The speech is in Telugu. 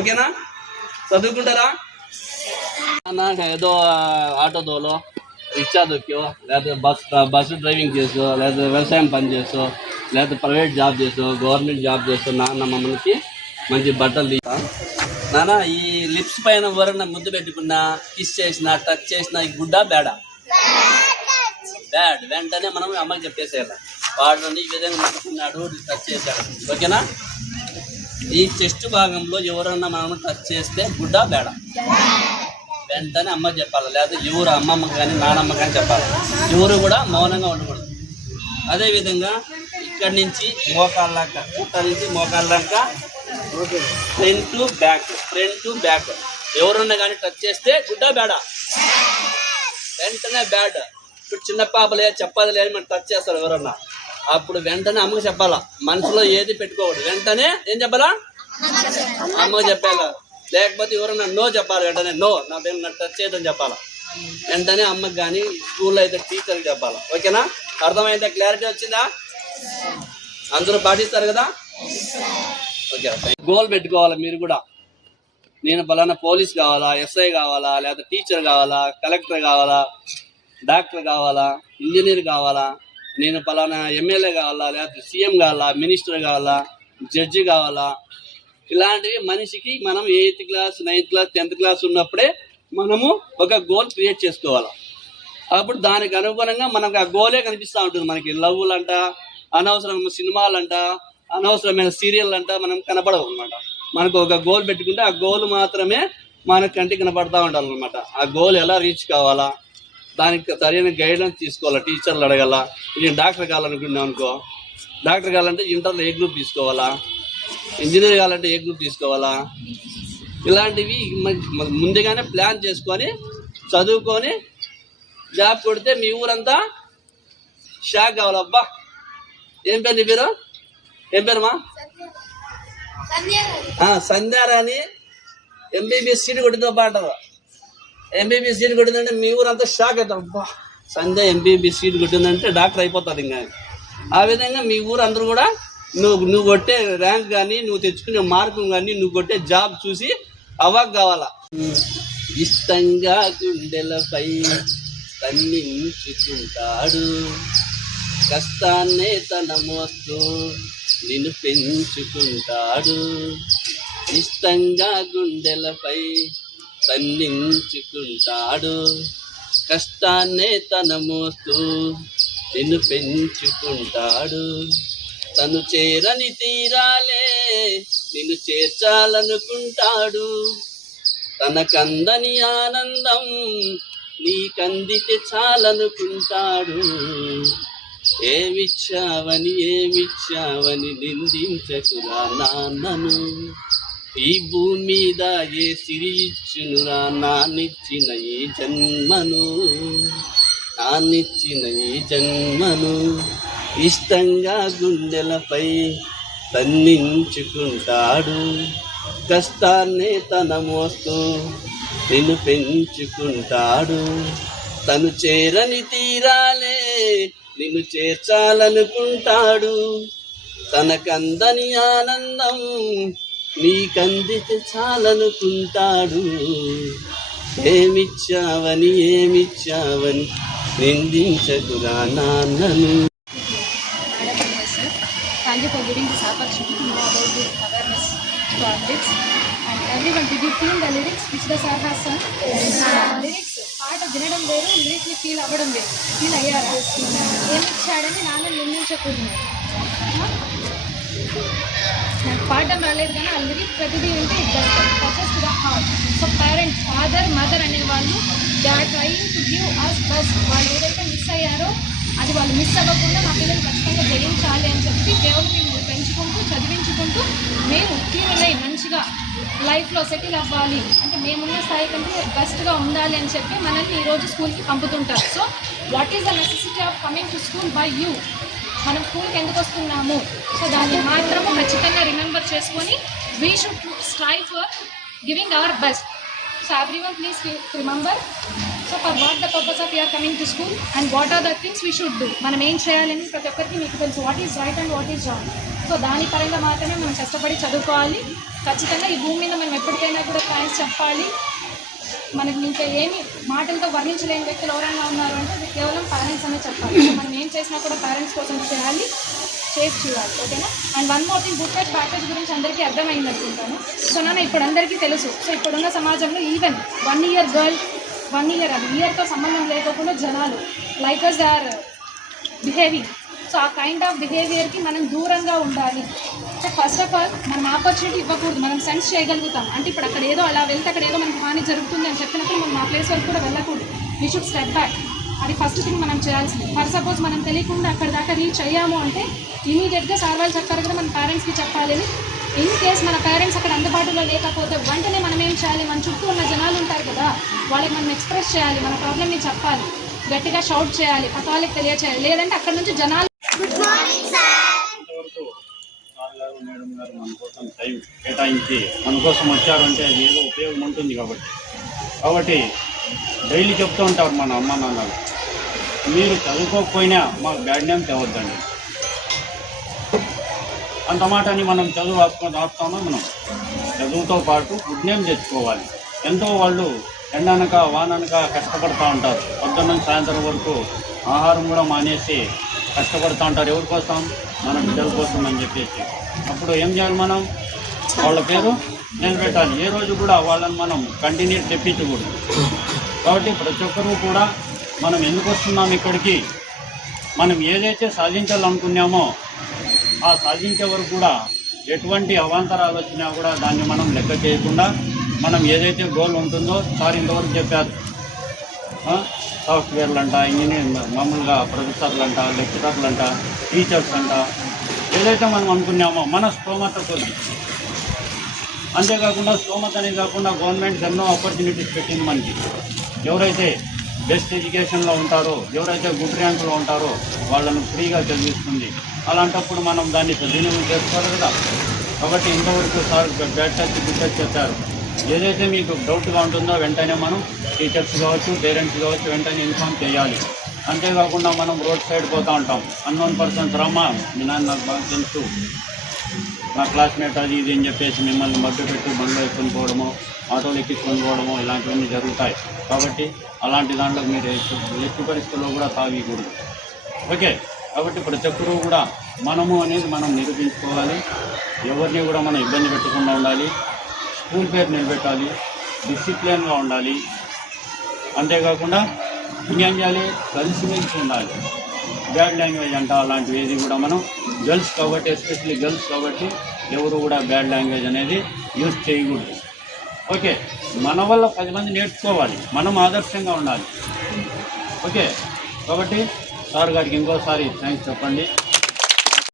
ఓకేనా? చదువుకుంటారా? ఏదో ఆటో తోలో, రిక్షా దొక్కో, లేకపోతే బస్సు డ్రైవింగ్ చేసో, లేకపోతే వ్యవసాయం పని చేసో, లేకపోతే ప్రైవేట్ జాబ్ చేసో, గవర్నమెంట్ జాబ్ చేసో నాన్న మమ్మల్ని మంచి బట్టలు తీసా. నాన్న ఈ లిప్స్ పైన ఎవరన్నా ముద్దు పెట్టుకున్నా, కిస్ చేసినా, టచ్ చేసినా ఈ గుడ్డా బ్యాడా? బ్యాడ్. వెంటనే మనం అమ్మకి చెప్పేసేయాలి, వాడు ఈ విధంగా ముట్టుకున్నాడు, టచ్ చేశాడు. ఓకేనా? ఈ చెస్ట్ భాగంలో ఎవరన్నా మనం టచ్ చేస్తే గుడ్డా బ్యాడా? వెంటనే అమ్మకి చెప్పాలి, లేదా ఎవరు అమ్మమ్మ కానీ నానమ్మ కానీ చెప్పాలి. ఎవరు కూడా మౌనంగా ఉండకూడదు. అదేవిధంగా ఇక్కడి నుంచి మోకాళ్ళ దాకా, పుట్ట నుంచి మోకాళ్ళ దాకా ఫ్రంట్ టు బ్యాక్ ఎవరన్నా కానీ టచ్ చేస్తే గుడ్డా బ్యాడా? వెంటనే బ్యాడ్. ఇప్పుడు చిన్న పాపలే చెప్పాలి లేదు మనం టచ్ చేస్తారు ఎవరన్నా, అప్పుడు వెంటనే అమ్మకి చెప్పాలా, మనసులో ఏది పెట్టుకోకూడదు. వెంటనే ఏం చెప్పాలా? అమ్మకి చెప్పాలా. లేకపోతే ఎవరన్నా నో చెప్పాలి, వెంటనే నో, నా పేరు నాకు టచ్ చేయదని చెప్పాలా. వెంటనే అమ్మకి కానీ స్కూల్లో అయితే టీచర్కి చెప్పాలా. ఓకేనా? అర్థమైందా? క్లారిటీ వచ్చిందా? అందరూ పాటిస్తారు కదా? ఓకే. గోల్ పెట్టుకోవాలి మీరు కూడా. నేను పలానా పోలీస్ కావాలా, ఎస్ఐ కావాలా, లేదా టీచర్ కావాలా, కలెక్టర్ కావాలా, డాక్టర్ కావాలా, ఇంజనీర్ కావాలా, నేను పలానా ఎమ్మెల్యే కావాలా, లేకపోతే సీఎం కావాలా, మినిస్టర్ కావాలా, జడ్జి కావాలా. ఇలాంటివి మనిషికి మనం 8th class 9th class 10th class ఉన్నప్పుడే మనము ఒక గోల్ క్రియేట్ చేసుకోవాలి. అప్పుడు దానికి అనుగుణంగా మనకు ఆ గోలే కనిపిస్తూ ఉంటుంది. మనకి లవ్లు అంట, అనవసరమైన సినిమాలు అంట, అనవసరమైన సీరియల్ అంట మనం కనపడవు అనమాట. మనకు ఒక గోల్ పెట్టుకుంటే ఆ గోల్ మాత్రమే మన కంటికి కనపడతా ఉండాలన్నమాట. ఆ గోల్ ఎలా రీచ్ కావాలా, దానికి సరైన గైడెన్స్ తీసుకోవాలా, టీచర్లు అడగాల. నేను డాక్టర్ కావాలనుకున్నాను అనుకో, డాక్టర్ కావాలంటే ఇంటర్లో ఏ గ్రూప్ తీసుకోవాలా, ఇంజనీర్ కావాలంటే ఏ గ్రూప్ తీసుకోవాలా. ఇలాంటివి ముందుగానే ప్లాన్ చేసుకొని చదువుకొని జాబ్ కొడితే మీ ఊరంతా షాక్ కావాలబ్బా. ఏం పేరు నీ పేరు? ఏం పేరుమా? సంధ్యారాని MBBS seat కొట్టిందో batter. MBBS seat కొట్టిందంటే మీ ఊరంతా షాక్ అవుతారు. అబ్బా సంధ్య ఎంబీబీఎస్ సీట్ కొట్టిందంటే డాక్టర్ అయిపోతుంది ఇంకా. ఆ విధంగా మీ ఊరు అందరూ కూడా నువ్వు కొట్టే ర్యాంక్ కానీ, నువ్వు తెచ్చుకునే మార్కులు కానీ, నువ్వు కొట్టే జాబ్ చూసి అవాక్ కావాలా. ఇష్టంగా గుండెలపై తన్నించుకుంటాడు, కష్టాన్నే తన మోస్తూ నిన్ను పెంచుకుంటాడు. ఇష్టంగా గుండెలపై తన్నించుకుంటాడు, కష్టాన్నే తన మోస్తూ నిన్ను పెంచుకుంటాడు. తను చేరని తీరాలే నిన్ను చేర్చాలనుకుంటాడు, తనకందని ఆనందం నీకందితే చాలనుకుంటాడు. ఏమిచ్చావని నిందించకురా నాన్నను, ఈ భూమి మీద ఏ సిరి ఇచ్చునురా నాన్నిచ్చిన ఈ జన్మను. ఇష్టంగా గుండెలపై తన్నించుకుంటాడు, కష్టాన్నే తన మోస్తూ నిన్ను పెంచుకుంటాడు. తను చేరని తీరాలే నిన్ను చేర్చాలనుకుంటాడు, తనకందని ఆనందం నీకందితే చాలనుకుంటాడు. ఏమిచ్చావని నిందించకురా నాన్నను. Thank you for giving this opportunity to know about the awareness projects. And everyone, did you feel the lyrics which the sir has sung? Lyrics పాట వినడం వేరు, లిరిక్ని ఫీల్ అవ్వడం వేరు. ఫీల్ అయ్యారా? ఏమిచ్చాడని నాన్న నిర్ణయించకూడదు. నాకు పాడడం రాలేదు కానీ ఆ లిరిక్ ప్రతిదీ వింటే touches to the heart. So parents, father, mother అనేవాళ్ళు they are trying to give us best. వాళ్ళు ఏదైతే మిస్ అయ్యారో అది వాళ్ళు మిస్ అవ్వకుండా మా పిల్లలు ఖచ్చితంగా జయించాలి అని చెప్పి దేవుడు మిమ్మల్ని పెంచుకుంటూ చదివించుకుంటూ మేము తీరులై మంచిగా లైఫ్లో సెటిల్ అవ్వాలి అంటే మేమున్న స్థాయి కంటే బెస్ట్గా ఉండాలి అని చెప్పి మనల్ని ఈరోజు స్కూల్కి పంపుతుంటారు. So what is the necessity of coming to school by you? మనం స్కూల్కి ఎందుకు వస్తున్నాము? సో దాన్ని మాత్రము ఖచ్చితంగా రిమెంబర్ చేసుకొని we should strive for giving our best. So everyone please remember. So for what the purpose of you're coming to school and what are the things we should do. మనం ఏం చేయాలని ప్రతి ఒక్కరికి మీకు తెలుసు, what is right and what is wrong. So దాని పరంగా మాత్రమే మనం కష్టపడి చదువుకోవాలి. ఖచ్చితంగా ఈ భూమి మీద మనం ఎప్పటికైనా కూడా థ్యాంక్స్ చెప్పాలి. మనకి ఇంకా ఏమి మాటలతో వర్ణించలేని వ్యక్తులు ఎవరైనా ఉన్నారు అంటే అది కేవలం పేరెంట్స్ అనే చెప్పాలి. సో మనం ఏం చేసినా కూడా పేరెంట్స్ కోసం చేయాలి, చేసి చూడాలి. ఓకేనా? And one more thing, good touch bad touch గురించి అందరికీ అర్థమైంది అనుకుంటాను. సో నాన్న ఇప్పుడు అందరికీ తెలుసు. సో ఇప్పుడున్న సమాజంలో ఈవెన్ 1 ఇయర్ గర్ల్, 1 ఇయర్ అది ఇయర్తో సంబంధం లేకుండా జనాలు like us are behaving. So a kind of బిహేవియర్కి మనం దూరంగా ఉండాలి. సో ఫస్ట్ ఆఫ్ ఆల్ మనం ఆపర్చునిటీ ఇవ్వకూడదు. మనం సెన్స్ చేయగలుగుతాం అంటే ఇప్పుడు అక్కడ ఏదో అలా వెళ్తే అక్కడ ఏదో మనకి హాని జరుగుతుంది అని చెప్పినప్పుడు మనం ఆ ప్లేస్ వరకు కూడా వెళ్ళకూడదు. We should step back. అది ఫస్ట్ థింగ్ మనం చేయాల్సింది. ఫర్ సపోజ్ మనం తెలియకుండా అక్కడ దాకా రీచ్ అయ్యాము అంటే ఇమీడియట్గా సార్ వాళ్ళు చెప్పారు కదా మన పేరెంట్స్కి చెప్పాలని. ఇన్ కేస్ మన పేరెంట్స్ అక్కడ అందుబాటులో లేకపోతే వెంటనే మనం ఏం చేయాలి, మన చుట్టూ ఉన్న జనాలు ఉంటారు కదా వాళ్ళకి మనం ఎక్స్ప్రెస్ చేయాలి, మన ప్రాబ్లమ్ని చెప్పాలి, గట్టిగా షౌట్ చేయాలి, పక్క వాళ్ళకి తెలియచేయాలి. లేదంటే అక్కడ నుంచి జనాలు ఇంతవరకు సార్ గారు మేడం గారు మన కోసం టైం కేటాయించి మన కోసం వచ్చారంటే అది ఏదో ఉపయోగం ఉంటుంది కాబట్టి డైలీ చెప్తూ ఉంటారు మన అమ్మ నాన్నలు, మీరు చదువుకోకపోయినా మాకు బ్యాడ్ నేమ్ తేవద్దండి. అంత మాటని మనం చదువు ఆపుతామో మనం చదువుతో పాటు గుడ్ నేమ్ తెచ్చుకోవాలి. ఎంతో వాళ్ళు ఎండనక వాననక కష్టపడుతూ ఉంటారు. పొద్దున్న సాయంత్రం వరకు ఆహారం కూడా మానేసి కష్టపడుతూ ఉంటారు. ఎవరి కోసం? మన బిడ్డల కోసం అని చెప్పేసి. అప్పుడు ఏం చేయాలి, మనం వాళ్ళ పేరు నిలబెట్టాలి. ఏ రోజు కూడా వాళ్ళని మనం కంటిన్యూ తెప్పించకూడదు. కాబట్టి ప్రతి ఒక్కరూ కూడా మనం ఎందుకు వస్తున్నాం ఇక్కడికి, మనం ఏదైతే సాధించాలనుకున్నామో ఆ సాధించే వరకు కూడా ఎటువంటి అవాంతరాలు వచ్చినా కూడా దాన్ని మనం లెక్క చేయకుండా మనం ఏదైతే గోల్ ఉంటుందో సార్ ఇంతవరకు చెప్పారు, సాఫ్ట్వేర్లు అంట, ఇంజనీరింగ్ మామూలుగా ప్రొఫెసర్లు అంట, లెక్చరర్లు అంట, టీచర్స్ అంట, ఏదైతే మనం అనుకున్నామో మన స్తోమత కొద్ది. అంతేకాకుండా స్తోమత అనేది కాకుండా గవర్నమెంట్ ఎన్నో ఆపర్చునిటీస్ పెట్టింది మనకి. ఎవరైతే బెస్ట్ ఎడ్యుకేషన్లో ఉంటారో, ఎవరైతే గుడ్ ర్యాంకులో ఉంటారో వాళ్ళను ఫ్రీగా చదివిస్తుంది. అలాంటప్పుడు మనం దాన్ని సద్వినియోగం చేసుకోవాలి కదా. కాబట్టి ఇంతవరకు sir bad touch good touch చెప్పారు. ఏదైతే మీకు డౌట్గా ఉంటుందో వెంటనే మనం టీచర్స్ కావచ్చు, పేరెంట్స్ కావచ్చు వెంటనే ఇన్ఫార్మ్ చేయాలి. అంతేకాకుండా మనం రోడ్ సైడ్ పోతూ ఉంటాం, అన్నోన్ పర్సన్స్ రామా మీ నాన్న నాకు బాగా తెలుసు, నా క్లాస్మేట్ అది ఇది అని చెప్పేసి మిమ్మల్ని మధ్య పెట్టి బండ్లో ఎత్తుకొని పోవడము, ఆటోలు ఎక్కించుకొని పోవడము ఇలాంటివన్నీ జరుగుతాయి. కాబట్టి అలాంటి దాంట్లో మీరు ఎట్టి పరిస్థితుల్లో కూడా తాగకూడదు. ఓకే, కాబట్టి ప్రతి ఒక్కరూ కూడా మనము అనేది మనం నిరూపించుకోవాలి. ఎవరిని కూడా మనం ఇబ్బంది పెట్టకుండా ఉండాలి. స్కూల్ పేరు నిలబెట్టాలి, డిసిప్లిన్గా ఉండాలి. అంతేకాకుండా ఇంకేం చేయాలి, కలిసిమెలిసి ఉండాలి. బ్యాడ్ లాంగ్వేజ్ అంట అలాంటివి ఏది కూడా మనం గర్ల్స్ కాబట్టి, ఎస్పెషల్లీ గర్ల్స్ కాబట్టి ఎవరు కూడా బ్యాడ్ లాంగ్వేజ్ అనేది యూజ్ చేయకూడదు. ఓకే, మన వల్ల 10 మంది నేర్చుకోవాలి, మనం ఆదర్శంగా ఉండాలి. ఓకే, కాబట్టి సార్ గారికి ఇంకోసారి థ్యాంక్స్ చెప్పండి.